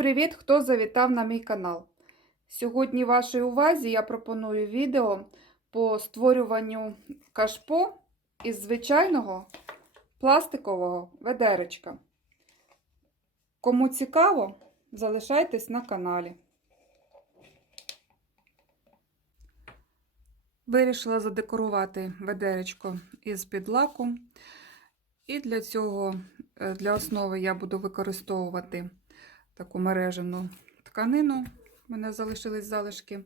привіт, хто завітав на мій канал. Сьогодні вашій увазі я пропоную відео по створюванню кашпо із звичайного пластикового ведеречка. Кому цікаво, залишайтесь на каналі. Вирішила задекорувати ведеречко із підлаку. І для цього, е, для основи я буду використовувати таку мережену тканину. У мене залишились залишки.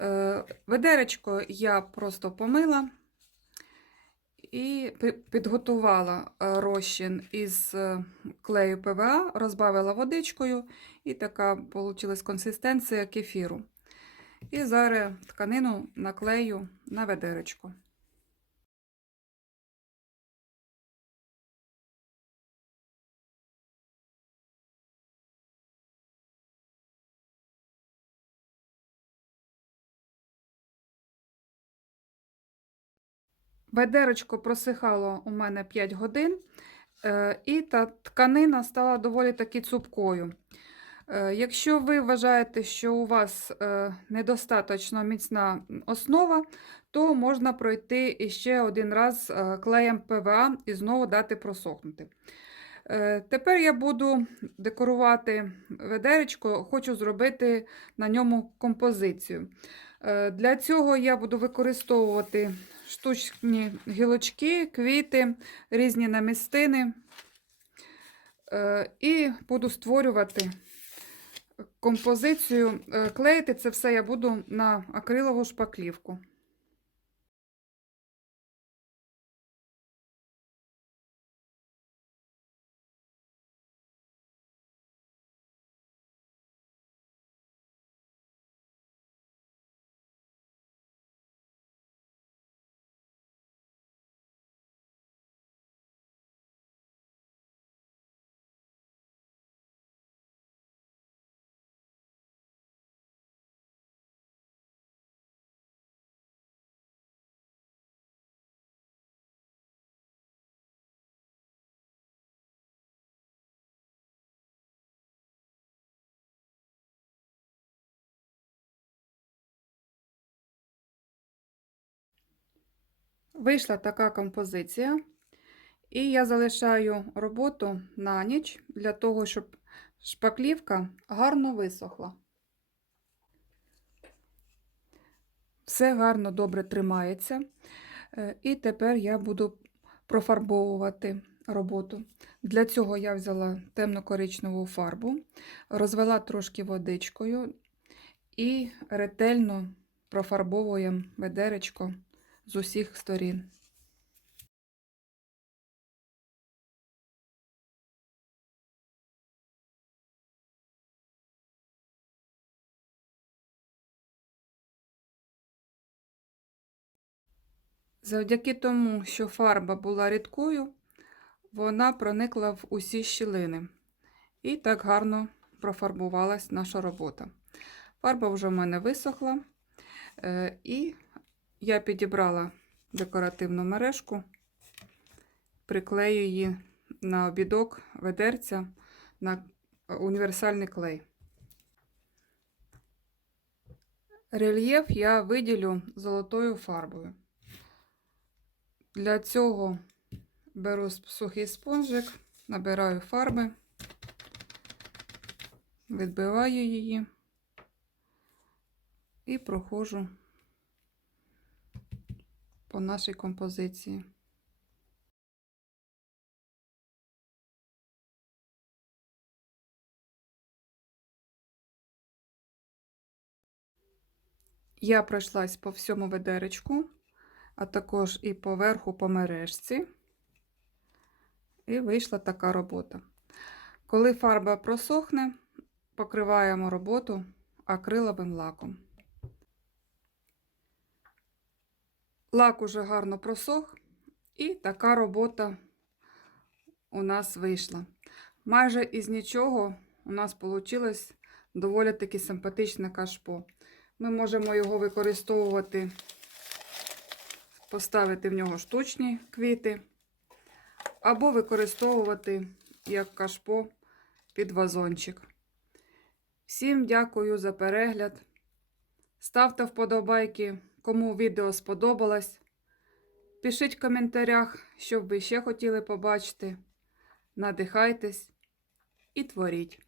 Е, Ведеречко я просто помила і підготувала е, розчин із клею ПВА, розбавила водичкою, і така вийшла консистенція кефіру. І зараз тканину наклею на ведеречко. Ведерочко просихало у мене 5 годин, е, і та тканина стала доволі таки цупкою. Е, якщо ви вважаєте, що у вас е, недостатньо міцна основа, то можна пройти ще один раз клеєм ПВА і знову дати просохнути. Тепер я буду декорувати ведеречко, хочу зробити на ньому композицію. Для цього я буду використовувати штучні гілочки, квіти, різні намістини. Е, і буду створювати композицію. Е, клеїти це все я буду на акрилову шпаклівку. Вийшла така композиція, і я залишаю роботу на ніч для того, щоб шпаклівка гарно висохла. Все гарно добре тримається. Е, і тепер я буду профарбовувати роботу. Для цього я взяла темно-коричневу фарбу, розвела трошки водичкою і ретельно профарбовуємо ведеречко з усіх сторін. Завдяки тому, що фарба була рідкою, вона проникла в усі щілини. І так гарно профарбувалась наша робота. Фарба вже в мене висохла, е, і я підібрала декоративну мережку, приклею її на обідок ведерця на універсальний клей. Рельєф я виділю золотою фарбою. Для цього беру сухий спонжик, набираю фарби, відбиваю її і проходжу по нашій композиції. Я пройшлась по всьому ведеречку, а також і поверху по мережці, і вийшла така робота. Коли фарба просохне, покриваємо роботу акриловим лаком. Лак уже гарно просох, і така робота у нас вийшла. Майже із нічого у нас вийшло доволі таки симпатичне кашпо. Ми можемо його використовувати, поставити в нього штучні квіти, або використовувати як кашпо під вазончик. Всім дякую за перегляд. Ставте вподобайки, кому відео сподобалось. Пишіть в коментарях, що б ви ще хотіли побачити. Надихайтесь і творіть.